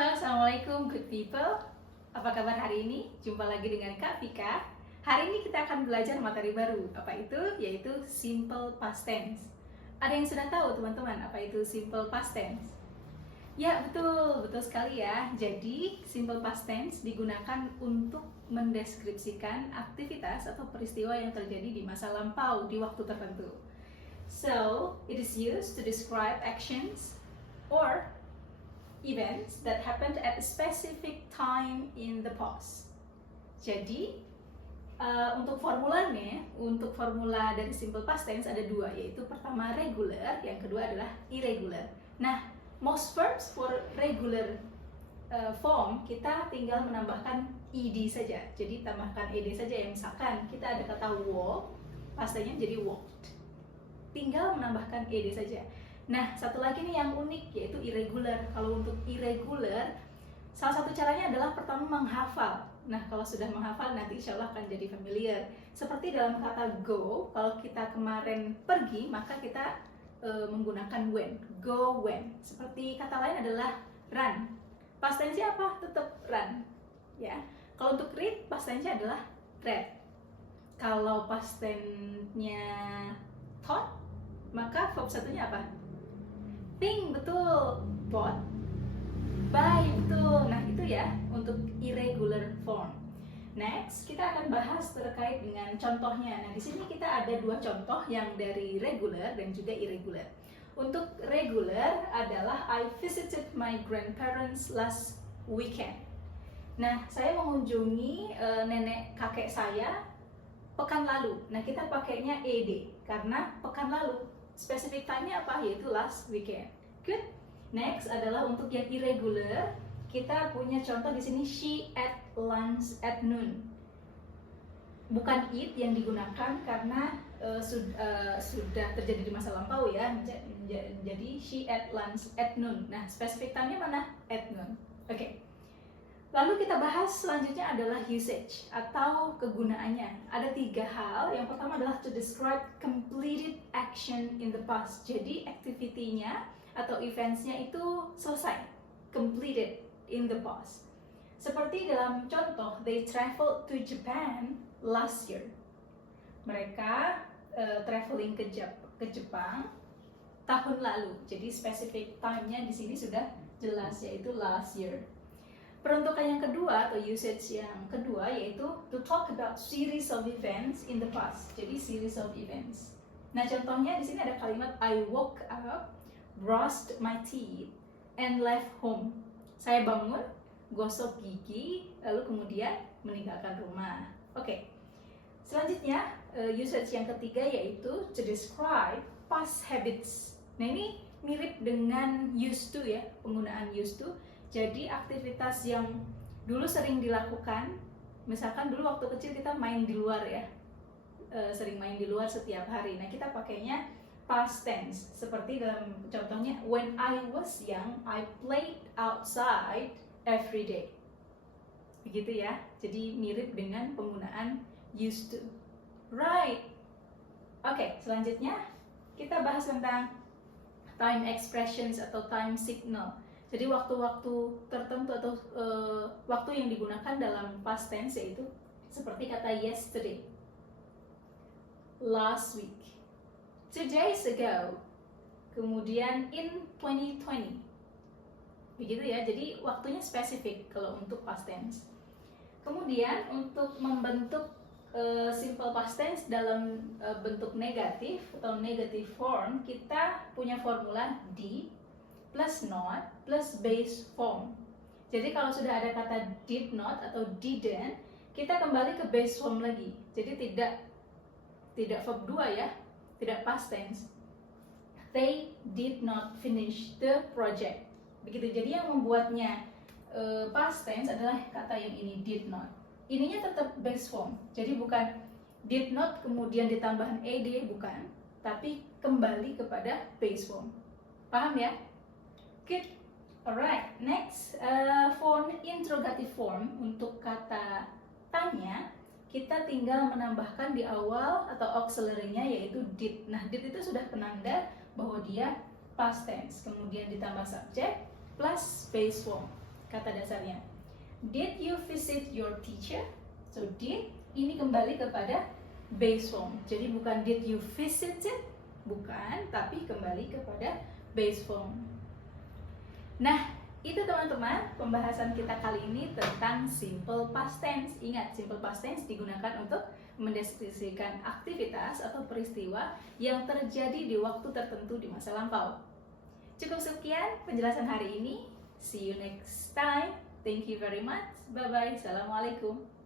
Halo, Assalamualaikum good people. Apa kabar hari ini? Jumpa lagi dengan Kak Vika. Hari ini kita akan belajar materi baru. Apa itu? Yaitu simple past tense. Ada yang sudah tahu teman-teman apa itu simple past tense? Ya, betul sekali ya. Jadi, simple past tense digunakan untuk mendeskripsikan aktivitas atau peristiwa yang terjadi di masa lampau di waktu tertentu. So, it is used to describe actions or events that happened at a specific time in the past. Jadi, untuk formula dari simple past tense ada dua, yaitu pertama regular, yang kedua adalah irregular. Nah, most verbs for regular form kita tinggal menambahkan ed saja. Jadi tambahkan ed saja ya. Misalkan kita ada kata walk, pastinya jadi walked. Tinggal menambahkan ed saja. Nah, satu lagi nih yang unik yaitu irregular. Kalau untuk irregular, salah satu caranya adalah pertama menghafal. Nah, kalau sudah menghafal nanti insya Allah akan jadi familiar. Seperti dalam kata go, kalau kita kemarin pergi, maka kita menggunakan when. Go when. Seperti kata lain adalah run. Past tense-nya apa? Tetap run. Ya. Kalau untuk read, past tense-nya adalah read. Kalau past tense-nya thought, maka verb satunya apa? Think, betul. Bought, buy, betul. Nah, itu ya untuk irregular form. Next, kita akan bahas terkait dengan contohnya. Nah, di sini kita ada dua contoh yang dari regular dan juga irregular. Untuk regular adalah I visited my grandparents last weekend. Nah, saya mengunjungi nenek kakek saya pekan lalu. Nah, kita pakainya ed karena pekan lalu. Specific time-nya apa? Yaitu last weekend. Good. Next adalah untuk yang irregular. Kita punya contoh di sini she ate lunch at noon. Bukan eat yang digunakan karena sudah terjadi di masa lampau ya. Jadi she ate lunch at noon. Nah, specific time-nya mana? At noon. Oke. Lalu kita bahas selanjutnya adalah usage atau kegunaannya. Ada tiga hal. Yang pertama adalah to describe completed action in the past. Jadi activity-nya atau events-nya itu selesai, completed in the past. Seperti dalam contoh, they traveled to Japan last year. Mereka traveling ke Jepang tahun lalu. Jadi specific time-nya di sini sudah jelas, yaitu last year. Peruntukan yang kedua atau usage yang kedua yaitu to talk about series of events in the past. Jadi series of events. Nah, contohnya di sini ada kalimat I woke up, brushed my teeth, and left home. Saya bangun, gosok gigi, lalu kemudian meninggalkan rumah. Oke. Selanjutnya usage yang ketiga yaitu to describe past habits. Nah, ini mirip dengan used to ya, penggunaan used to. Jadi aktivitas yang dulu sering dilakukan, misalkan dulu waktu kecil kita main di luar ya, sering main di luar setiap hari. Nah, kita pakainya past tense. Seperti dalam contohnya, when I was young, I played outside every day. Begitu ya. Jadi mirip dengan penggunaan used to. Right. Oke, selanjutnya kita bahas tentang time expressions atau time signal. Jadi waktu-waktu tertentu atau waktu yang digunakan dalam past tense yaitu seperti kata yesterday, last week, 2 days ago, kemudian in 2020. Begitu ya, jadi waktunya spesifik kalau untuk past tense. Kemudian untuk membentuk simple past tense dalam bentuk negatif atau negative form, kita punya formula D plus not plus base form. Jadi kalau sudah ada kata did not atau didn't, kita kembali ke base form lagi. Jadi tidak verb 2 ya, tidak past tense. They did not finish the project. Begitu. Jadi yang membuatnya past tense adalah kata yang ini did not. Ininya tetap base form. Jadi bukan did not kemudian ditambahkan ed, bukan, tapi kembali kepada base form. Paham ya? Good. Alright, next for interrogative form untuk kata tanya kita tinggal menambahkan di awal atau auxiliary-nya yaitu did. Nah, did itu sudah penanda bahwa dia past tense, kemudian ditambah subject plus base form. kata dasarnya. Did you visit your teacher? So did ini kembali kepada base form. Jadi bukan did you visit it, bukan, tapi kembali kepada base form. Nah, itu teman-teman pembahasan kita kali ini tentang simple past tense. Ingat, simple past tense digunakan untuk mendeskripsikan aktivitas atau peristiwa yang terjadi di waktu tertentu di masa lampau. Cukup sekian penjelasan hari ini. See you next time. Thank you very much. Bye-bye. Assalamualaikum.